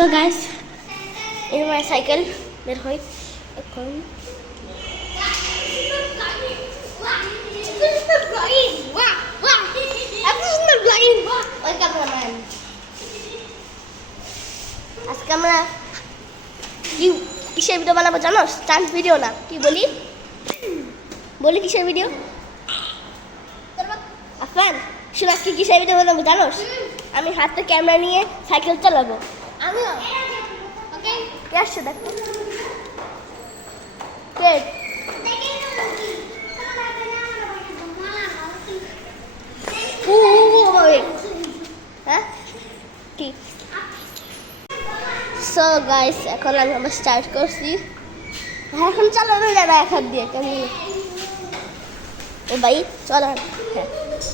So guys, in my cycle বের হই এখন। আজকে আমরা কিসের ভিডিও বানাবো জানো? স্টান্ট ভিডিও না, কি বলি কিসের ভিডিও? আফান শোনা, কি কিসের ভিডিও বানাবো জানো? আমি হাতে ক্যামেরা নিয়ে সাইকেল চালাবো। আমিও। ওকে, কে আসছে দেখো? কে? হ্যাঁ কি? সো গাইস, এখন আমরা স্টার্ট করছি। এখন চালানো যায় না এক হাত দিয়ে, কেমন? ও ভাই চলো, হ্যাঁ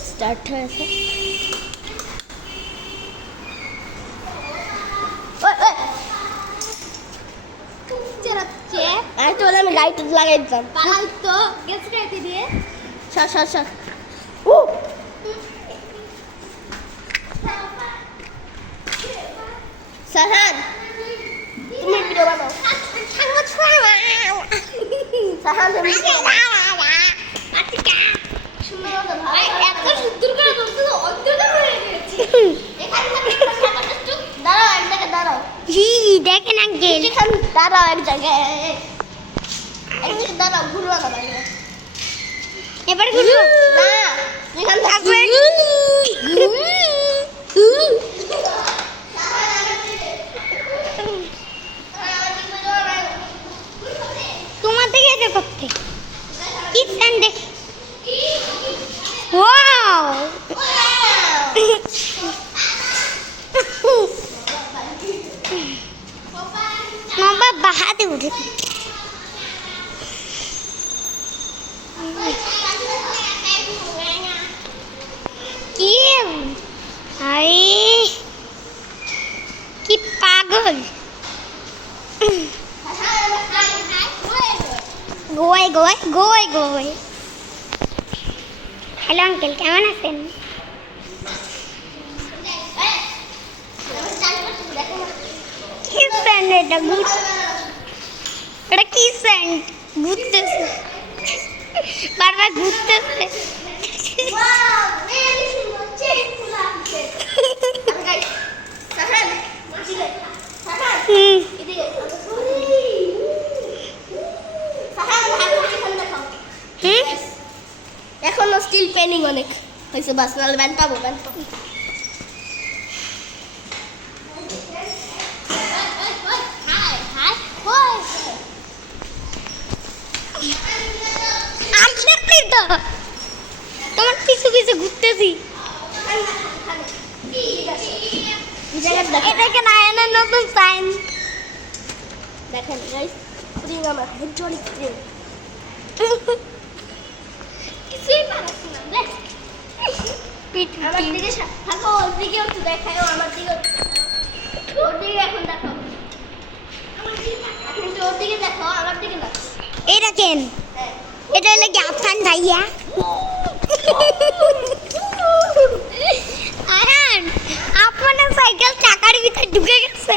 স্টার্ট হয়েছে। আমি লাইট লাগাই দিতাম। তো গেছে খাইতে দিয়ে সর সর সর। সাহান, তুমি ভিডিও বানাও। সাহান তুমি এত সুন্দর করে বলছো, অন্তরটা ভরে গেছে। দাঁড়াও এক জায়গায়, দাঁড়াও। জি দেখেন আঙ্কেল, এখানে দাঁড়াও এক জায়গায়, দাঁড়াও, ঘুরবো না বাইরে। এবার ঘুরবো না, এখানে থাকবে। তোমার দিকে এটা করতে কি স্ট্যান্ড দেখ। ওয়াও, মামা বাহাতে উঠে। কি পাগল। গোয় গোয় গোয় গোয়। হ্যালো আঙ্কেল, কেমন আছেন? কি স্যান্ড এটা? এটা কি স্যান্ড? ঘুরতেছে, বারবার ঘুরতেছে। এখনো স্টিল পেন্ডিং অনেক হয়েছে, বাস নাহলে ব্যান্ড পাবো। তোমার পিছু পিছু ঘুরতেছি। এটাকে নায়নের নতুন সাইন দেখেন গাইস, স্প্রিং আমার হাইড্রোলিক স্প্রিং। কিছুই পারছি না দেখ। আমার দিকে থাকো, ওর দিকে একটু দেখাও, আমার দিকে ওর দিকে এখন দেখো। আপনি তো ওর দিকে দেখো, আমার দিকে দেখো। এই দেখেন, এটা হলো কি আফান ভাইয়া। আয়ান, আপনার সাইকেল চাকার ভিতরে ঢুকে গেছে।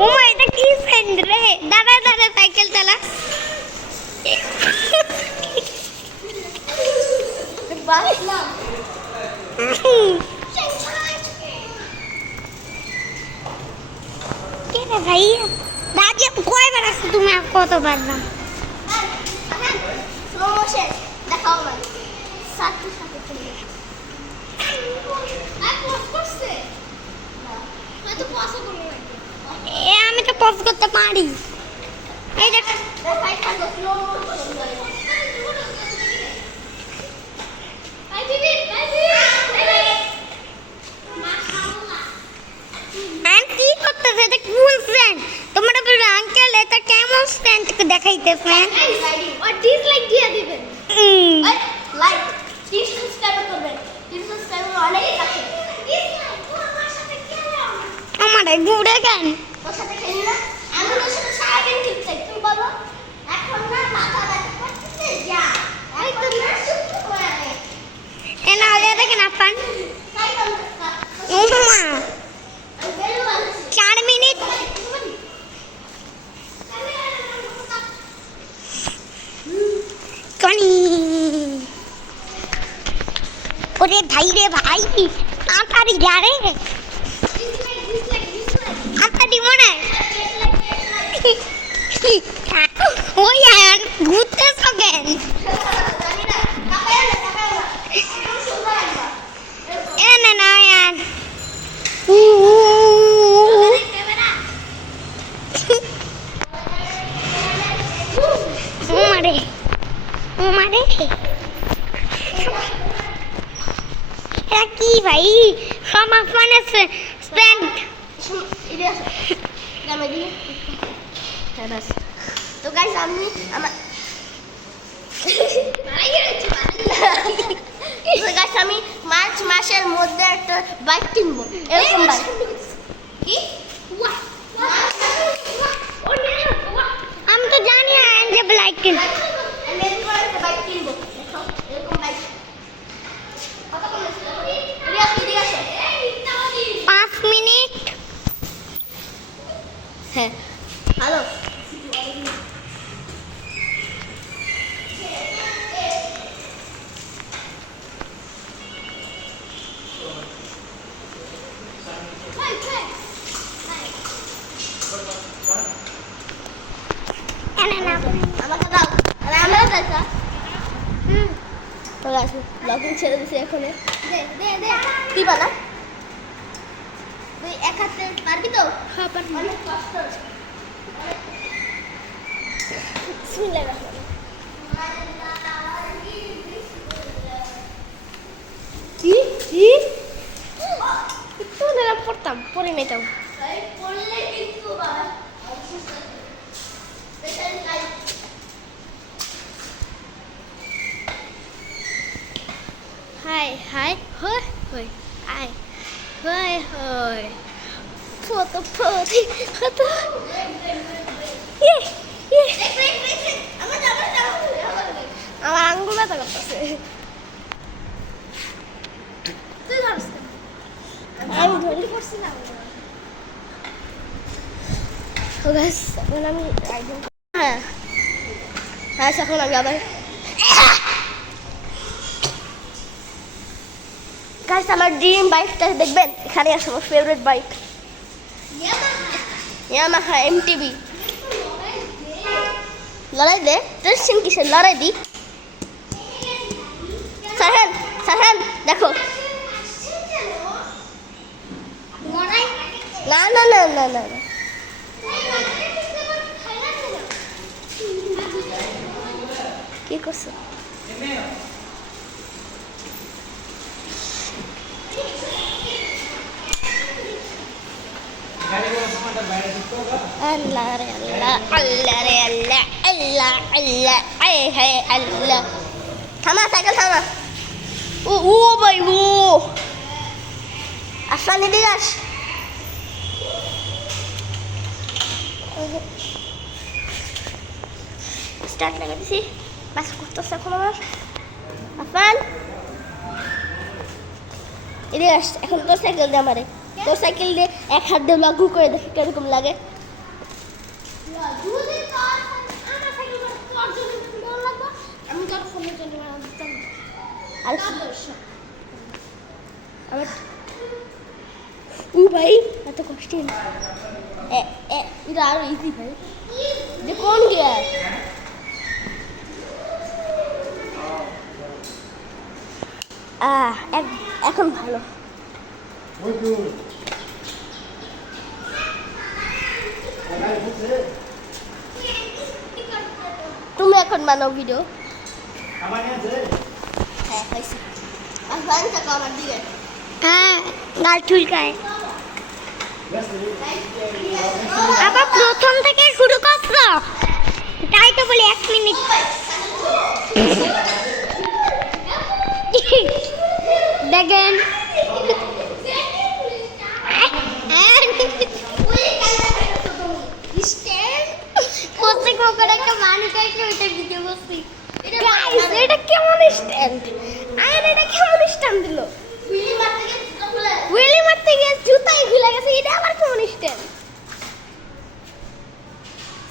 ও মা, এটা কি সেন্ড রে? দাঁড়া দাঁড়া, সাইকেল চালা। কে রে ভাইয়া? রাজি কয়বার আসছো তুমি? আর কতবার না? দেখাও না, সাথে সাথে চলে আমি তো পজ করতে পারি। এই দেখ, কি করতেছে? এটা কোন স্ট্যান্ড? তোমরা বলবে আঙ্কেল এটা কেমন স্ট্যান্ড দেখাইতে? ফ্যান আর ডিসলাইক দিয়ে দিবেন। লাইক 30 সাবস্ক্রাইব করবেন। 30 সাবস্ক্রাইব অনেক আছে। ডিসলাইক তো আমার সাথে খেলো। আমারে ঘুরে কেন? ওর সাথে খেলি না। আমি ওর সাথে সারাদিন খেলতে। তুই বলো এখন না মাথা ব্যথা করতেছে যা। এই তো না সুস্থ হয়ে। এনা আগে দেখেন আপান। সাইকেল ভাই রে ভাই, তাড়াতাড়ি যা রে, তাড়াতাড়ি মনে ওই আর ঘুরতে সকেন এনে না আর মারে মারে এটা কি ভাই সমাজ মানে স্প্যান্ড তো গাইস আমি আমার গাইস আমি মার্চ মাসের মধ্যে একটা বাইক কিনবো, এরকম বাইক। কি আমি তো জানি না যে ব্লাইক কিন বাইক কিনবো, এরকম বাইক। 5 মিনিট। হ্যাঁ হ্যালো, এনে না আমাকে দাও, আরে আমরা দাও। তো গাইস ব্লগিং ছেড়ে দিছি এখন। দে দে দে কি বলা, তুই এক হাতে পারবি তো? হ্যাঁ পারবি। অনেক কষ্ট। বিসমিল্লাহির রহমানির রহিম। কি কি একটু নেড়া পড়তাম, পড়ে নিতাম। পড়লে কিন্তু বাবা হাই হাই হই হই আই হই হই ফটো ফটো ফটো আমার আঙ্গুল ব্যথা করতেছে। আমি ধরে পড়ছি না। এখন আমি একদম হ্যাঁ হ্যাঁ এখন আমি আবার গাইস আমার ড্রিম বাইকটা দেখবেন, এখানে আছে আমার ফেভারিট বাইক ইয়ামাহা এমটিবি। লড়াই দে টেনশন কিসের, লড়াই দি। সাহেন সাহেন দেখো, না না না না না না কি করছো? আল্লাহ রে আল্লাহ, আল্লাহ রে আল্লাহ, আল্লাহ আল্লাহ, আয় হায় আল্লাহ। থামা সাইকেল থামা। ও ও ভাই ও আসলাম এদিকে আস। স্টার্ট লাগা দিছি, বাস করতেছে এখন আমার। আফান এদিকে আস, এখন তোর সাইকেল দে আমারে, তোর সাইকেল দিয়ে এক হাত দিয়ে লাগু করে দেখি কিরকম লাগে। ও ভাই এত কষ্ট এটা আরো ইজি ভাই, যে কোন গিয়ার এখন ভালো। তুমি এখন বানাও ভিডিও। হ্যাঁ হয়েছে, আমার দিকে হ্যাঁ গাল চুলকায়। আবার প্রথম থেকে শুরু করছো, তাই তো বলি 1 মিনিট। দেখেন এটা কেমন স্ট্যান্ড, আর এটা কেমন স্ট্যান্ড দিল, হুইলি মারতে গিয়ে জুতাই খুলে গেছে, এটা আবার কেমন স্ট্যান্ড।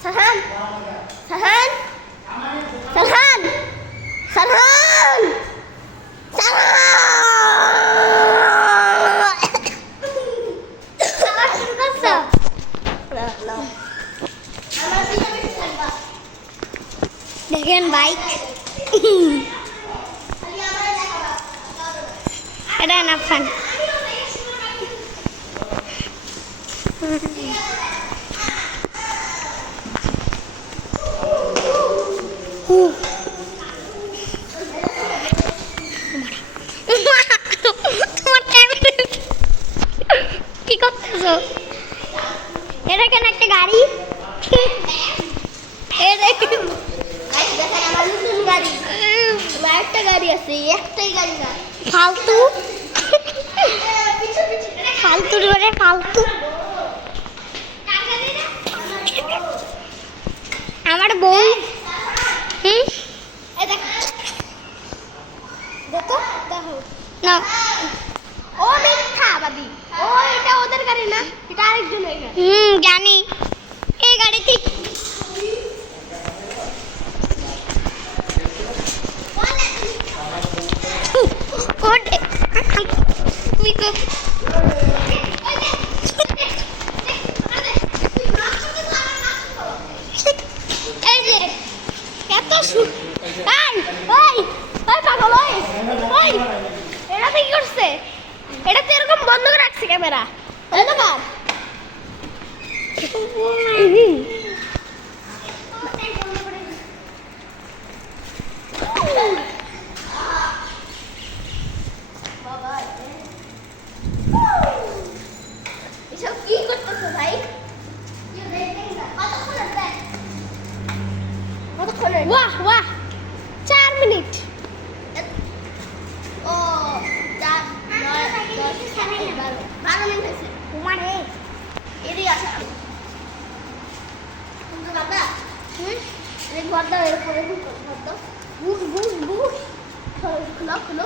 সাহান সাহান সাহান সাহান সাহান এলিগেন্ট বাইক এটা না ফান তোমার ক্যামেরা কি করতেছো এটা কেন একটা গাড়ি গাইস দেখেন আমার নতুন গাড়ি আমার একটা গাড়ি আছে একটাই গাড়ি না ফালতু ফালতু রে ফালতু আমার বউ হুম এই দেখ দেখো দেখো না ও মিথ্যাবাদী ও এটা ওদের গাড়ি না এটা আরেকজনের গাড়ি জানি এই গাড়িতে ওটে তুই তো এই যে এত এই ওই পাগল ওই এটা কি করছে এটা তো এরকম বন্ধ করে রাখছে ক্যামেরা বন্ধ কর এসব কি করতেছো ভাই কতক্ষণের বাহ বাহ 4 মিনিট ও 4 9 10 12 মিনিট হয়েছে তোমার হে এদিকে আসা তুমি বাবা এই ঘর দাও এরকম ঘর দাও বুস বুস বুস খুলো খুলো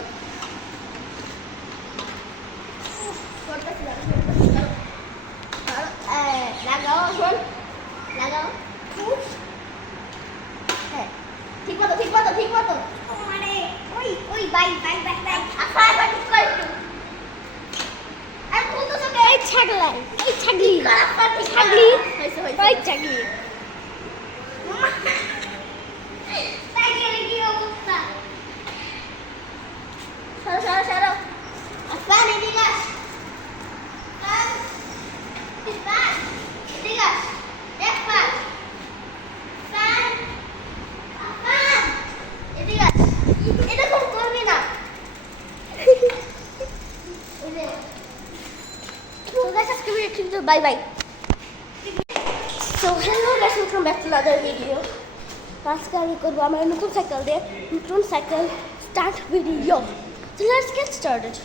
লাগাও শোন লাগাও হ্যাঁ ঠিক মতো ঠিক মতো ঠিক মতো মানে ওই ওই বাই বাই বাই বাই আচ্ছা এবার ঠিক করে একটু আর তুই তো সব এই ছাগলাই এই ছাগলি খারাপ পারবি ছাগলি হয়েছে ওই হয়েছে ছাগলি সাইকেলে কি অবস্থা সরো সরো সরো আচ্ছা এদিকে আস এদিকে আস এক পা এদিকে আস এরকম করবি না bye bye so hello guys welcome back to other video আজকে আমি করবো আমার নতুন সাইকেল দিয়ে নতুন cycle start video so let's get started